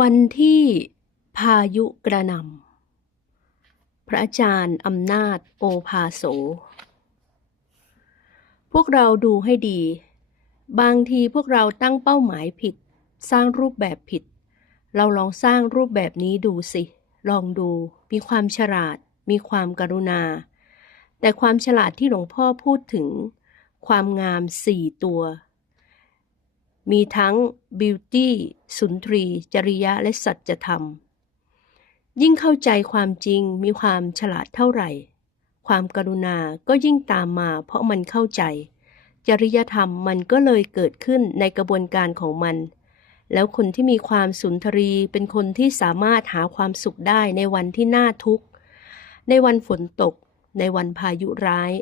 วันที่พายุกระหน่ำพระอาจารย์อำนาจโอภาโส พวกเราดูให้ดี บางทีพวกเราตั้งเป้าหมายผิด สร้างรูปแบบผิด เราลองสร้างรูปแบบนี้ดูสิ ลองดู มีความฉลาด มีความกรุณา แต่ความฉลาดที่หลวงพ่อพูดถึง ความงามสี่ตัว มีทั้ง beauty สุนทรี จริยะและสัจธรรม ยิ่งเข้าใจความจริงมีความฉลาดเท่าไหร่ ความกรุณาก็ยิ่งตามมาเพราะมันเข้าใจ จริยธรรมมันก็เลยเกิดขึ้นในกระบวนการของมัน แล้วคนที่มีความสุนทรีเป็นคนที่สามารถหาความสุขได้ในวันที่น่าทุกข์ ในวันฝนตก ในวันพายุร้าย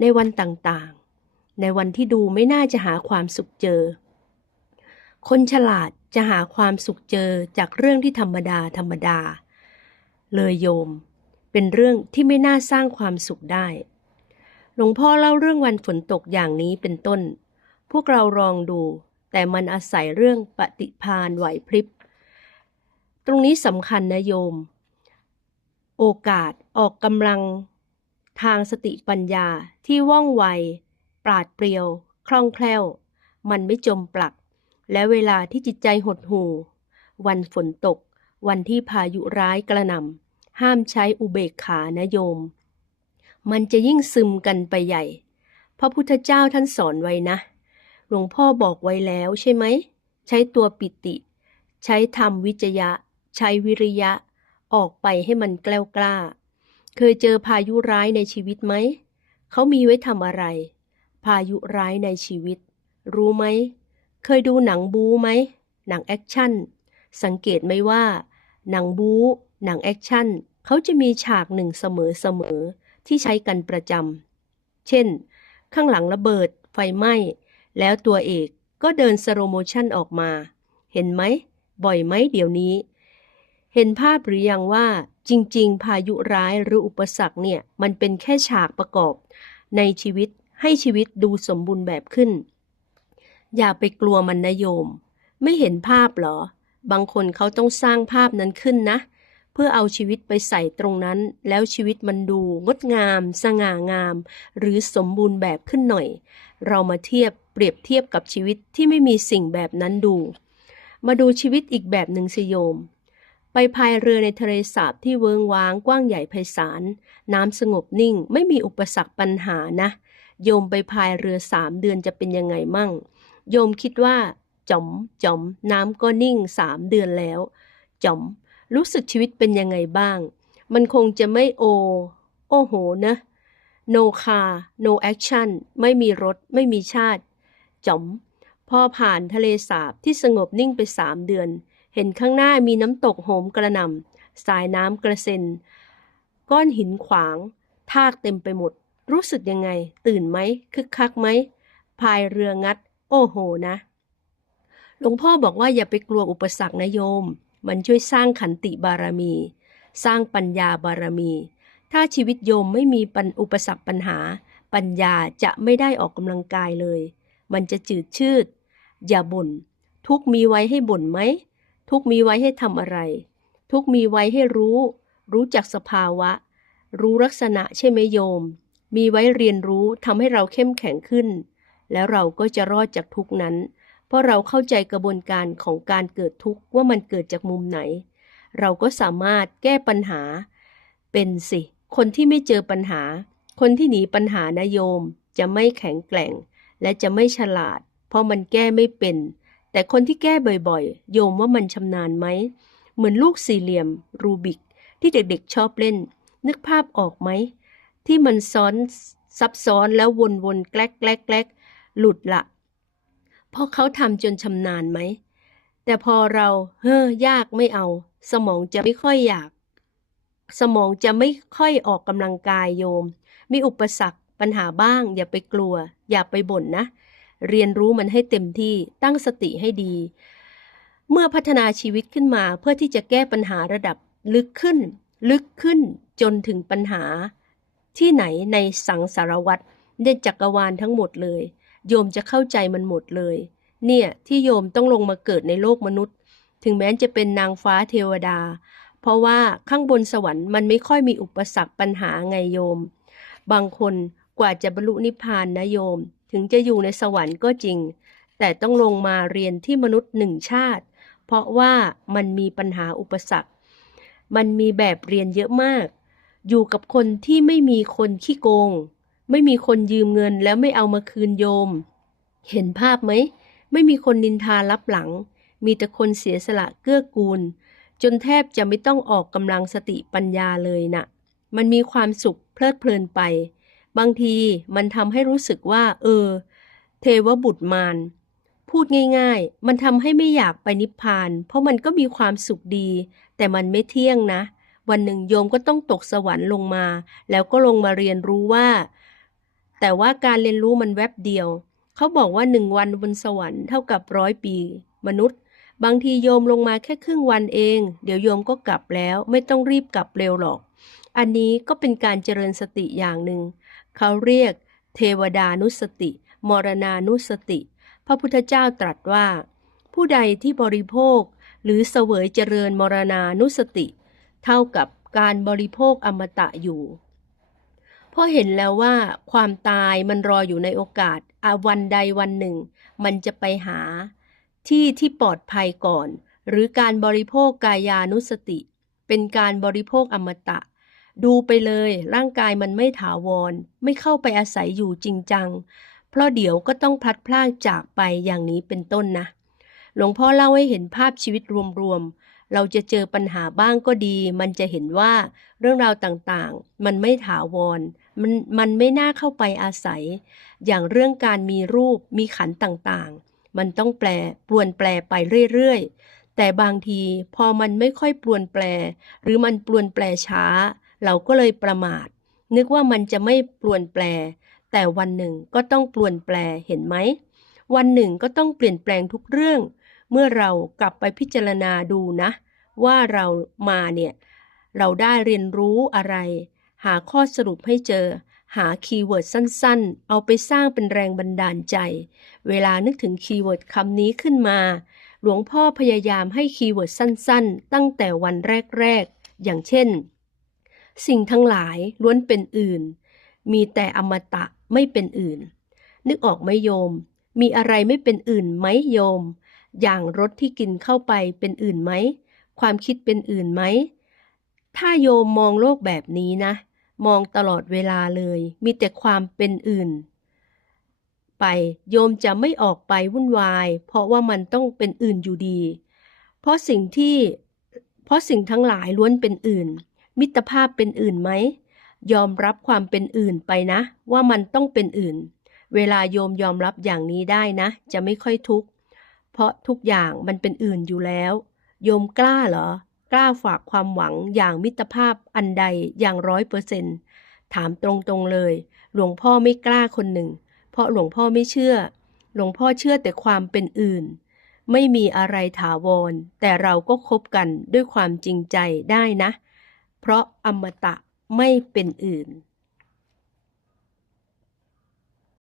ในวันต่างๆ ในวันที่ดูไม่น่าจะหาความสุขเจอ คนฉลาดจะหาความสุขเจอจากเรื่องที่ธรรมดาธรรมดา เลยโยม เป็นเรื่องที่ไม่น่าสร้างความสุขได้ หลวงพ่อเล่าเรื่องวันฝนตกอย่างนี้เป็นต้น พวกเราลองดู แต่มันอาศัยเรื่องปฏิพานไหวพริบ ตรงนี้สำคัญนะโยม โอกาสออกกำลัง ทางสติปัญญาที่ว่องไว ปราดเปรียว คล่องแคล่ว มันไม่จมปลัก และเวลาที่จิตใจหดหู่ วันฝนตก วันที่พายุร้ายกระหน่ำห้ามใช้อุเบกขานะโยม มันจะยิ่งซึมกันไปใหญ่ พระพุทธเจ้าท่านสอนไว้นะ หลวงพ่อบอกไว้แล้วใช่ไหม ใช้ตัวปิติ ใช้ธรรมวิจยะ ใช้วิริยะ ออกไปให้มันแกล้วกล้า เคยเจอพายุร้ายในชีวิตไหม เขามีไว้ทำอะไร พายุร้ายในชีวิต รู้ไหม เคยดูหนังบูไหม หนังแอคชั่น สังเกตไหมว่า หนังบู หนังแอคชั่น เขาจะมีฉากหนึ่งเสมอเสมอที่ใช้กันประจำ เช่น ข้างหลังระเบิด ไฟไหม้ แล้วตัวเอกก็เดินสโลโมชั่นออกมา เห็นไหม บ่อยไหมเดี๋ยวนี้ เห็นภาพหรือยังว่า จริง ๆ พายุร้ายหรืออุปสรรคเนี่ย มันเป็นแค่ฉากประกอบ ในชีวิตให้ชีวิตดูสมบูรณ์แบบขึ้น อย่าไปกลัวมันนะโยม ไม่เห็นภาพเหรอ บางคนเขาต้องสร้างภาพนั้นขึ้นนะ เพื่อเอาชีวิตไปใส่ตรงนั้น แล้วชีวิตมันดูงดงาม สง่างาม หรือสมบูรณ์แบบขึ้นหน่อย เรามาเทียบเปรียบเทียบกับชีวิตที่ไม่มีสิ่งแบบนั้นดู มาดูชีวิตอีกแบบหนึ่งสิโยม ไปพายเรือในทะเลสาบที่เวิงว้างกว้างใหญ่ไพศาล น้ำสงบนิ่งไม่มีอุปสรรคปัญหานะ โยมไปพายเรือสามเดือนจะเป็นยังไงมั่ง โยมคิดว่าจ๋อมจ๋อมน้ำก็นิ่งสามเดือนแล้วจ๋อม รู้สึกชีวิตเป็นยังไงบ้าง มันคงจะไม่โอ โอ้โหนะ no car no action ไม่มีรถ ไม่มีชาติจ๋อม พอผ่านทะเลสาบที่สงบนิ่งไปสามเดือน เห็นข้างหน้ามีน้ำตกโหมกระนำสายน้ำกระเซ็น ก้อนหินขวาง ทากเต็มไปหมด รู้สึกยังไง ตื่นไหม คึกคักไหมพายเรืองัด โอ้โหนะ หลวงพ่อบอกว่าอย่าไปกลัวอุปสรรคนะโยม มันช่วยสร้างขันติบารมี สร้างปัญญาบารมี ถ้าชีวิตโยมไม่มีปัญอุปสรรคปัญหา ปัญญาจะไม่ได้ออกกำลังกายเลย มันจะจืดชืด อย่าบ่น ทุกมีไว้ให้บ่นไหม ทุกมีไว้ให้ทำอะไร ทุกมีไว้ให้รู้ รู้จักสภาวะ รู้ลักษณะใช่ไหมโยม มีไว้เรียนรู้ทำให้เราเข้มแข็งขึ้น แล้วเราก็จะรอดจากทุกนั้น เพราะเราเข้าใจกระบวนการของการเกิดทุกข์ว่ามันเกิดจากมุมไหน เราก็สามารถแก้ปัญหา เป็นสิ คนที่ไม่เจอปัญหา คนที่หนีปัญหานะโยม จะไม่แข็งแกร่ง และจะไม่ฉลาด เพราะมันแก้ไม่เป็น แต่คนที่แก้บ่อยๆ โยมว่ามันชำนาญไหม เหมือนลูกสี่เหลี่ยม รูบิก ที่เด็กๆชอบเล่น นึกภาพออกไหมที่มันซ้อนซับซ้อนแล้ววนๆแกลกแกลกแกลก หลุดละเพราะเขาทำจนชำนาญไหม แต่พอเราเฮ้อยากไม่เอา สมองจะไม่ค่อยอยาก สมองจะไม่ค่อยออกกำลังกายโยม มีอุปสรรคปัญหาบ้าง อย่าไปกลัว อย่าไปบ่นนะ เรียนรู้มันให้เต็มที่ตั้งสติให้ดี เมื่อพัฒนาชีวิตขึ้นมาเพื่อที่จะแก้ปัญหาระดับลึกขึ้น ลึกขึ้นจนถึงปัญหา ที่ไหนในสังสารวัตรในจักรวาลทั้งหมดเลย โยมจะเข้าใจมันหมดเลย เนี่ยที่โยมต้องลงมาเกิดในโลกมนุษย์ ถึงแม้จะเป็นนางฟ้าเทวดา เพราะว่าข้างบนสวรรค์มันไม่ค่อยมีอุปสรรคปัญหาไงโยม บางคนกว่าจะบรรลุนิพพานนะโยม ถึงจะอยู่ในสวรรค์ก็จริง แต่ต้องลงมาเรียนที่มนุษย์หนึ่งชาติ เพราะว่ามันมีปัญหาอุปสรรค มันมีแบบเรียนเยอะมาก อยู่กับคนที่ไม่มีคนขี้โกง ไม่มีคนยืมเงินแล้วไม่เอามาคืนโยม เห็นภาพไหม ไม่มีคนนินทารับหลัง มีแต่คนเสียสละเกื้อกูล จนแทบจะไม่ต้องออกกำลังสติปัญญาเลยน่ะ มันมีความสุขเพลิดเพลินไป บางทีมันทำให้รู้สึกว่า เออ เทวบุตรมารพูดง่าย ๆ มันทำให้ไม่อยากไปนิพพาน เพราะมันก็มีความสุขดี แต่มันไม่เที่ยงนะ วันหนึ่งโยมก็ต้องตกสวรรค์ลงมา แล้วก็ลงมาเรียนรู้ว่า แต่ว่าการเรียนรู้มันแวบเดียว เขาบอกว่าหนึ่งวันบนสวรรค์เท่ากับร้อยปี มนุษย์ บางทีโยมลงมาแค่ครึ่งวันเอง เดี๋ยวโยมก็กลับแล้ว ไม่ต้องรีบกลับเร็วหรอก อันนี้ก็เป็นการเจริญสติอย่างหนึ่ง เขาเรียก เทวดานุสติ มรณานุสติ พระพุทธเจ้าตรัสว่า ผู้ใดที่บริโภค หรือเสวยเจริญมรณานุสติ เท่ากับการบริโภคอมตะอยู่ เพราะเห็นแล้วว่าความตายมันรออยู่ในโอกาสอาวันใดวันหนึ่ง มันจะไปหา ที่ที่ปลอดภัยก่อน หรือการบริโภคกายานุสติ เป็นการบริโภคอมตะ ดูไปเลยร่างกายมันไม่ถาวร ไม่เข้าไปอาศัยอยู่จริงจัง เพราะเดี๋ยวก็ต้องพลัดพรากจากไปอย่างนี้เป็นต้นนะ หลวงพ่อเล่าให้เห็นภาพชีวิตรวมๆ เราจะเจอปัญหาบ้างก็ดี มันจะเห็นว่าเรื่องราวต่างๆ มันไม่ถาวร มันมันไม่น่าเข้าไปอาศัย อย่างเรื่องการมีรูปมีขันต่างๆ มันต้องแปลปลวนแปลไปเรื่อยๆ แต่บางทีพอมันไม่ค่อยปลวนแปล หรือมันปลวนแปลช้า เราก็เลยประมาท นึกว่ามันจะไม่ปลวนแปล แต่วันหนึ่งก็ต้องปลวนแปลเห็นไหม วันหนึ่งก็ต้องเปลี่ยนแปลงทุกเรื่อง เมื่อเรากลับไปพิจารณาดูนะ ว่าเรามาเนี่ยเราได้เรียนรู้อะไร หาข้อสรุปให้เจอ หาคีย์เวิร์ดสั้นๆ เอาไปสร้างเป็นแรงบันดาลใจ เวลานึกถึงคีย์เวิร์ดคำนี้ขึ้นมา หลวงพ่อพยายามให้คีย์เวิร์ดสั้นๆ ตั้งแต่วันแรกๆ อย่างเช่น สิ่งทั้งหลายล้วนเป็นอื่น มีแต่อมตะไม่เป็นอื่น นึกออกไหมโยม มีอะไรไม่เป็นอื่นไหมโยม อย่างรสที่กินเข้าไปเป็นอื่นไหม ความคิดเป็นอื่นไหม ถ้าโยมมองโลกแบบนี้นะ มองตลอดเวลาเลย มีแต่ความเป็นอื่น ไปโยมจะไม่ออกไปวุ่นวาย เพราะว่ามันต้องเป็นอื่นอยู่ดี เพราะสิ่งที่เพราะสิ่งทั้งหลายล้วนเป็นอื่น มิตรภาพเป็นอื่นไหมยอมรับความเป็นอื่นไปนะ ว่ามันต้องเป็นอื่น เวลาโยมยอมรับอย่างนี้ได้นะ จะไม่ค่อยทุกข์เพราะทุกอย่างมันเป็นอื่นอยู่แล้ว โยมกล้าเหรอ กล้าฝากความหวังอย่างมิตรภาพอันใดอย่างร้อยเปอร์เซนต์ถามตรงๆเลย หลวงพ่อไม่กล้าคนหนึ่ง เพราะหลวงพ่อไม่เชื่อ หลวงพ่อเชื่อแต่ความเป็นอื่น ไม่มีอะไรถาวร แต่เราก็คบกันด้วยความจริงใจได้นะ เพราะอมตะไม่เป็นอื่น